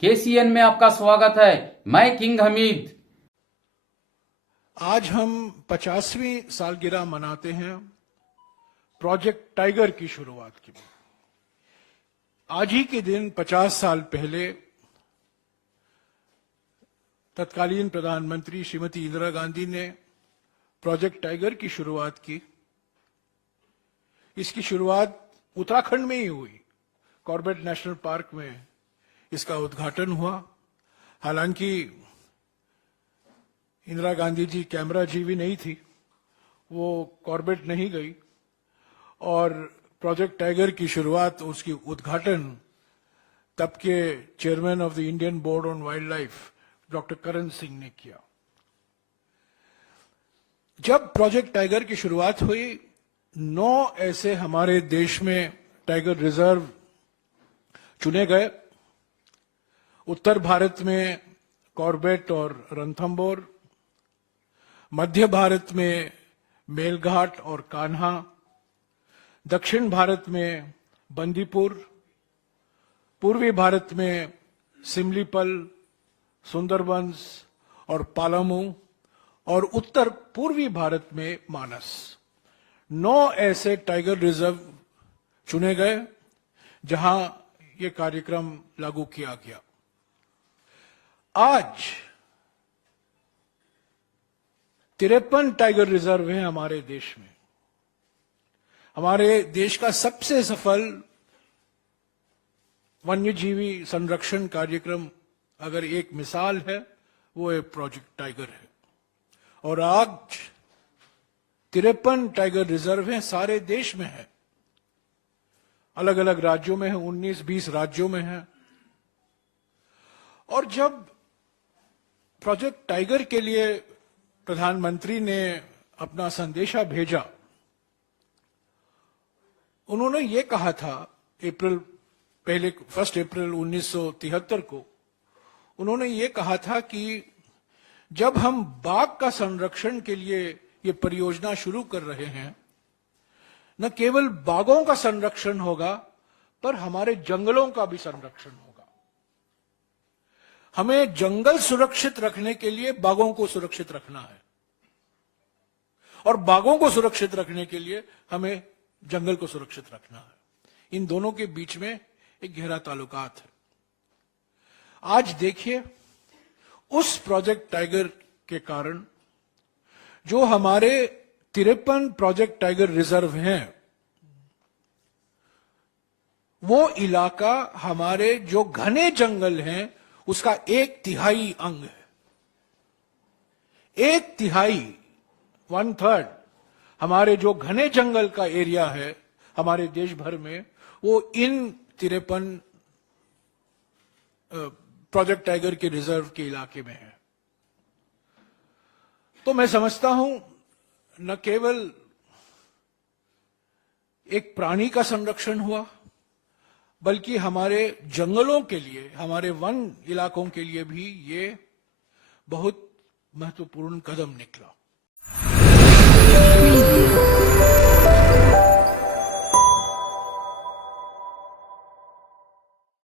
KCN में आपका स्वागत है। मैं किंग हमीद। आज हम 50वीं सालगिरह मनाते हैं प्रोजेक्ट टाइगर की शुरुआत की। आज ही के दिन 50 साल पहले तत्कालीन प्रधानमंत्री श्रीमती इंदिरा गांधी ने प्रोजेक्ट टाइगर की शुरुआत की। इसकी शुरुआत उत्तराखंड में ही हुई। कॉर्बेट नेशनल पार्क में इसका उद्घाटन हुआ। हालांकि इंदिरा गांधी जी कैमरा जीवी नहीं थी, वो कॉर्बेट नहीं गई और प्रोजेक्ट टाइगर की शुरुआत, उसकी उद्घाटन तब के chairman of the Indian board on wild life doctor Karan Singh ने किया। जब प्रोजेक्ट टाइगर की शुरुआत हुई, 9 ऐसे हमारे देश में टाइगर रिजर्व चुने गए। उत्तर भारत में कॉर्बेट और रणथंबोर, मध्य भारत में मेलघाट और कान्हा, दक्षिण भारत में बंदीपुर, पूर्वी भारत में सिमलीपल, सुंदरबंस और पालामू, और उत्तर पूर्वी भारत में मानस। 9 ऐसे टाइगर रिजर्व चुने गए जहां यह कार्यक्रम लागू किया गया। आज 53 टाइगर रिजर्व हैं हमारे देश में। हमारे देश का सबसे सफल वन्यजीवी संरक्षण कार्यक्रम अगर एक मिसाल है, वो एक प्रोजेक्ट टाइगर है। और आज 53 टाइगर रिजर्व हैं, सारे देश में है। अलग अलग राज्यों में है, 19-20 राज्यों में है। और जब प्रोजेक्ट टाइगर के लिए प्रधानमंत्री ने अपना संदेशा भेजा, उन्होंने ये कहा था 1 अप्रैल 1973 को, उन्होंने ये कहा था कि जब हम बाघ का संरक्षण के लिए ये परियोजना शुरू कर रहे हैं, न केवल बाघों का संरक्षण होगा, पर हमारे जंगलों का भी संरक्षण होगा। हमें जंगल सुरक्षित रखने के लिए बाघों को सुरक्षित रखना है, और बाघों को सुरक्षित रखने के लिए हमें जंगल को सुरक्षित रखना है। इन दोनों के बीच में एक गहरा ताल्लुकात है। आज देखिए, उस प्रोजेक्ट टाइगर के कारण जो हमारे 53 प्रोजेक्ट टाइगर रिजर्व हैं, वो इलाका हमारे जो घने जंगल हैं उसका 1/3 अंग है। 1/3, 1/3 हमारे जो घने जंगल का एरिया है हमारे देश भर में, वो इन 53 प्रोजेक्ट टाइगर के रिजर्व के इलाके में है। तो मैं समझता हूं, न केवल एक प्राणी का संरक्षण हुआ, बल्कि हमारे जंगलों के लिए, हमारे वन इलाकों के लिए भी ये बहुत महत्वपूर्ण कदम निकला।